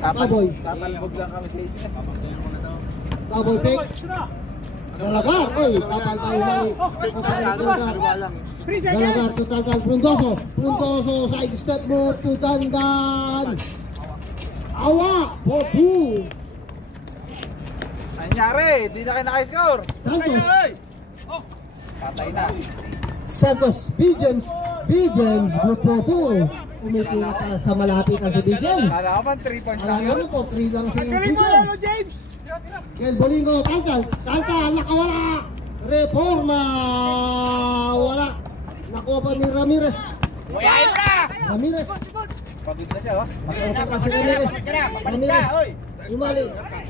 Cowboy. Tatalbog lang kami sa inyo. Cowboy Fix. Galagar. Oy, kapal tayo mali. Galagar to Dandan. Brundoso. Brundoso side step move to Dandan. Awa. Popu. Nangyari, di na kayo naka-score. Santos. Patay na. Santos. B-Gems. B-Gems. Good Popu. Umitira ka sa malapit na si B-Gems. Kala ko man 3 points Alam lang naman yun. po, 3 lang si B-Gems. Kel Bolingo, Tantal, nakawala. Reforma, wala. Nakuha pa ni Ramirez. Wayain ka! Ramirez, Pagod na siya, oh. nakuha pa si Ramirez. Ramirez,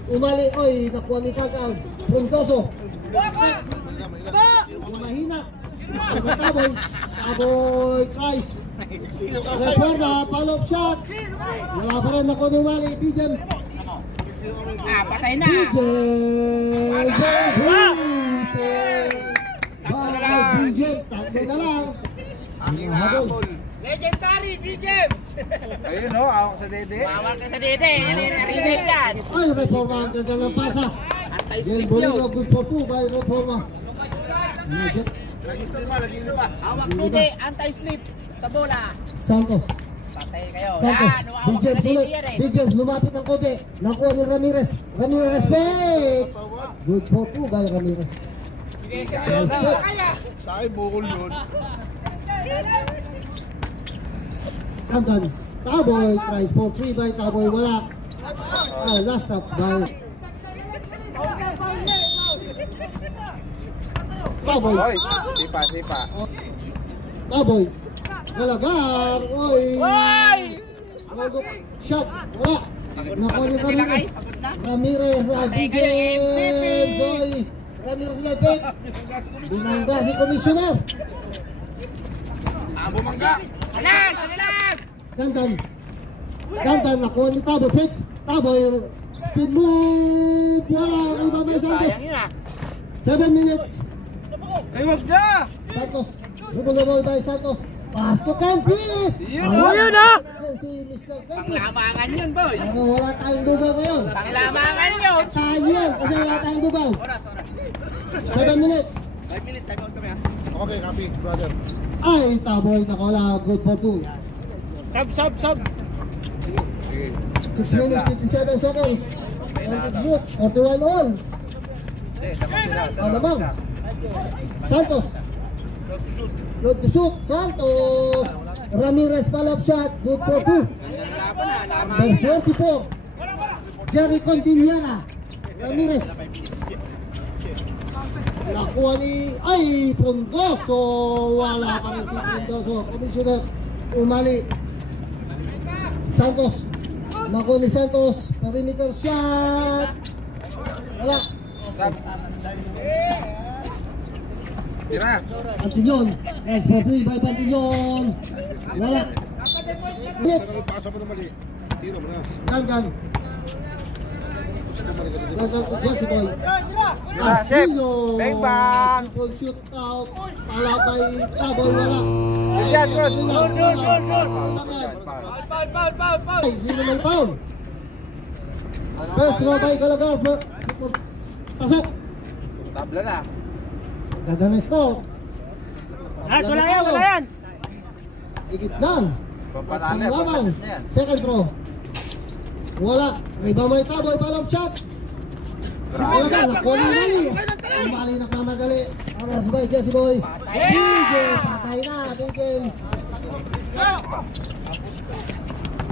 umali, oy, nakuha ni Tantal. Frondoso. Mahina. Taboy, Christ. Reforma, follow-up shot. Wala pa rin nakuha ni umali, B-Gems. Patay na! B-Gems! B-Gems! Tatlo na lang! Aking habol. Legendary B-Gems! Ayun, oh, awak sa dede. Bawal ka sa dede, remake yan! Ay, Reforma, ang ganda ng pasa. Del Bolino, good for 2 by Reforma. Laging lima. Hawak dede, anti-slip sa bola. Santos. Patay kayo. Santos. Yan, hawak B-Gems sa dede ulit. yan eh. B-Gems, lumapit ng kote. Nakuha ni Ramirez. Ramirez fakes. Good for 2 by Ramirez. Nice fakes. Sa akin, bukol yun. Tandan. Taboy tries for 3 by Taboy. Wala. Last touch by Taboy. Oy, sipa. Taboy. Galagar. Oy. Oy! Malgot. Shot. Wala. Nakuha ni Ramirez. Pagod na? Ramirez. B-Gems. Oy. Ramirez Lepex. Binangga si Komisyoner. Bumangga. Alag! Alag! Dandan. Dandan. Nakuha ni Taboy. Fix. Taboy. Spin move. Wala. Iba may Santos. Sayang yun ah. 7 minutes. Ay, wag na! Santos. Dribble the ball by Santos. Pass to Campis. Yun, Si Mr. Campis. Panglamangan yun, boy! Ano, wala tayong dugaw ngayon. Panglamangan yun! Saan yun? Kasi wala tayong dugaw. Oras. 7 minutes. 5 minutes, time out kami ah. Okay, copy, brother. Ay, Taboy. Nakawala. Good for 2. Sub. 6 minutes, 57 seconds. 20 shoot. 41 all. Ano bang? Santos. Load to shoot. Santos. Ramirez follow-up shot. Good for 2. Number 44. Jerry Continiana. Ramirez. Nakuha ni... Ay! Frondoso. Wala pa rin si Frondoso. Commissioner. Umali. Santos. Nakuha ni Santos. Perimeter shot. Wala. Sub. Tira. Pantillon. S43 by Pantillon. Wala. Blitz. Pasa mo na mali. Tira mo na. Dandan. Dandan to Jesse Boy. Chef. Bang bang. Triple shoot out. Palabay. Taboy. Wala. Yan, good. Ay, sino may foul? First throw by Galagar. Pasok. Tabla na. Ganda na score. Wala yan! Igit lang. Papanalo, Laban. papanalo na yan. Second throw. Wala. Rebound may Taboy. Follow-up shot. Wala ka. Nakuha ni Mali. Mali nagmamadali. Aras by Jesse Boy. B-Gems. Patay na. B-Gems.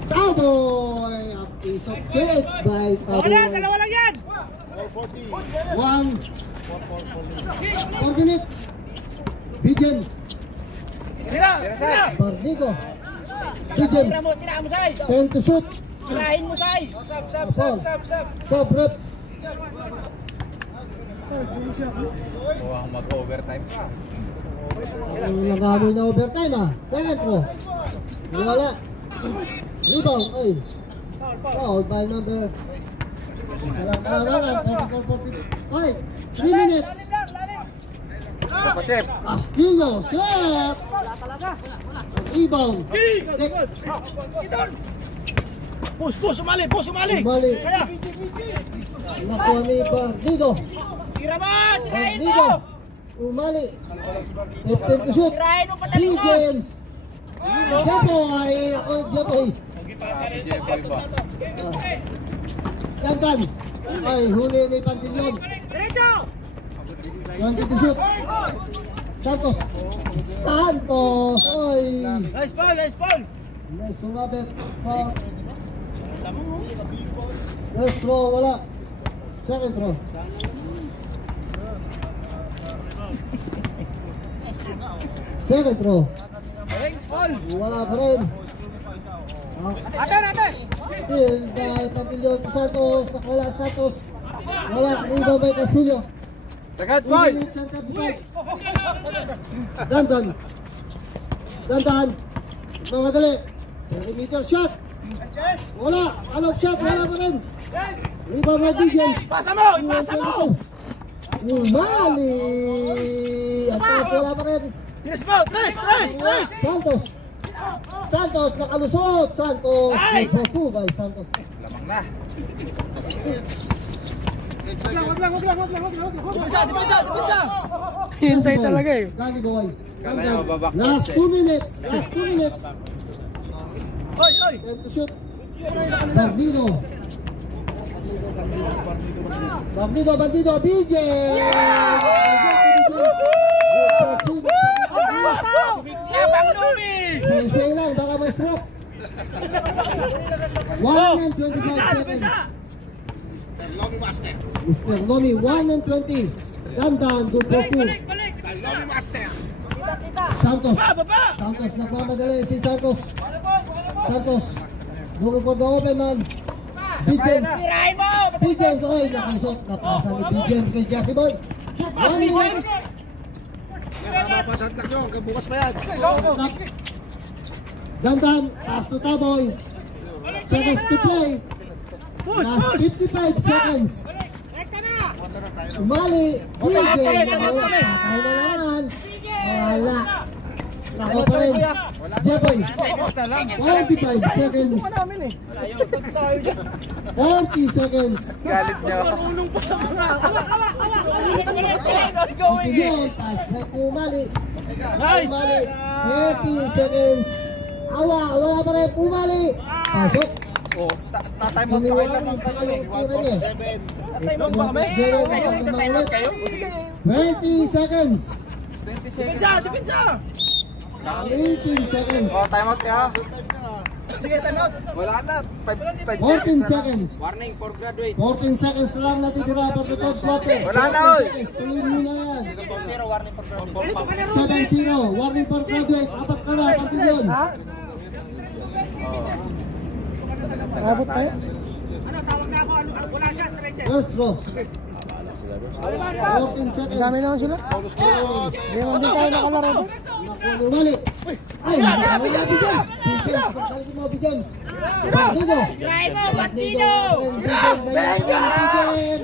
Taboy. A piece of cake by Taboy. Dalawa lang yan! 4 minutes. B-Gems. Tira! Barnigo. B-Gems. Tira mo, Sai! 10 to shoot. Tirahin mo, Sai! Sub rep. Huwag mag-overtime pa. Nagamoy na overtime ah. Second throw. Wala. Rebound. Ay. Foul by number. Salang kalamangan. 3 minutes. Sapa, Chef. Castillo. Shot. Rebound. Next. Push, umali. Umali. Kaya. Nakuha ni Bandido. Tira mo, tirahin Bandido. mo. Umali. 15 to shoot. Tirahin mo patalikos. Pigeons. Jepoy. Ako Jepoy. Si Jeffoy ba? Dandan. Ay, huli ni Pantilion. Diretso. 20 to shoot. Santos. Oy. Nice ball. Nice, sumabit. First throw, wala. Second throw. Second throw. Wala pa rin. Ate. Still by Pantilion to Santos. Nakawala Santos. Wala. Rebound by Castillo. Second 2 ball! minutes and 35. Dandan. Mamadali. Perimeter shot. Wala. Alok shot. Wala pa rin. Rebound by Pigeons. Ipasa mo. Umali. Ang taas wala pa rin. Tres mo. Santos nakalusot. Santos. Nice. Nagpo by Santos. Lamang na. Depensa. Hintay talaga eh. Gandhi boy. Kala niya mababak Last coach 2 minutes. Hoy. 10 to shoot. Bandido. BJ. Labang Lumis. Say lang, baka may strap. 1 and 25 seconds. Lobby Master. Mr. Lomi, 1 and 20. Dandan, good for 2. Lobby Master. Santos. Baba. Santos, nagmamadali si Santos. Looking for the open man. Pigeons. Tirahin mo. Pigeons, oy, nakalusot. Napasa ni Pigeons kay Jesse Boy. 1 minute. Napapasat lang yun. Hanggang bukas pa yan. Dandan, pass to Taboy. Seconds to play. Last 55 seconds. Umali. Pigeons. Patay na naman. Wala. Nako pa rin. Jeboy. 45 seconds. 40 seconds. Galit niya ako. Pagkiliyon, pass break po Umali. Nice. Umali. 30 seconds. Wala pa rin. Umali. Pasok. Oh, tatay mo pa kayo lamang kayo eh. 7. Tatay mo ba kami? Tatay mo kayo? 20 seconds. 20 seconds. Depensa. 18 seconds. Oh, time out ka. Sige, time out. Wala na. 5 14 seconds. seconds. Warning for graduate. 14 seconds lang natitira pa the third quarter. Wala na, 14 oy. seconds. Tuloy mo na yan. 0 warning for graduate. 7-0. Warning for graduate. Apat ka na. Pantilion. Abot kayo? First throw. 14 seconds. Dami naman sila. Hindi naman din tayo nakalaro doon. Nakuha ni Umali. Ay, nakawala Pigeons. Nakalit mo Pigeons. Bandido. Tirahin mo, Bandido. Pigeons.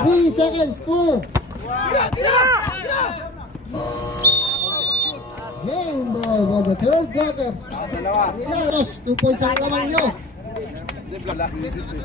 3 seconds. 2. Tira. Game ball for the third quarter. Dalawa. Nilaros. 2 points ang lamang nyo.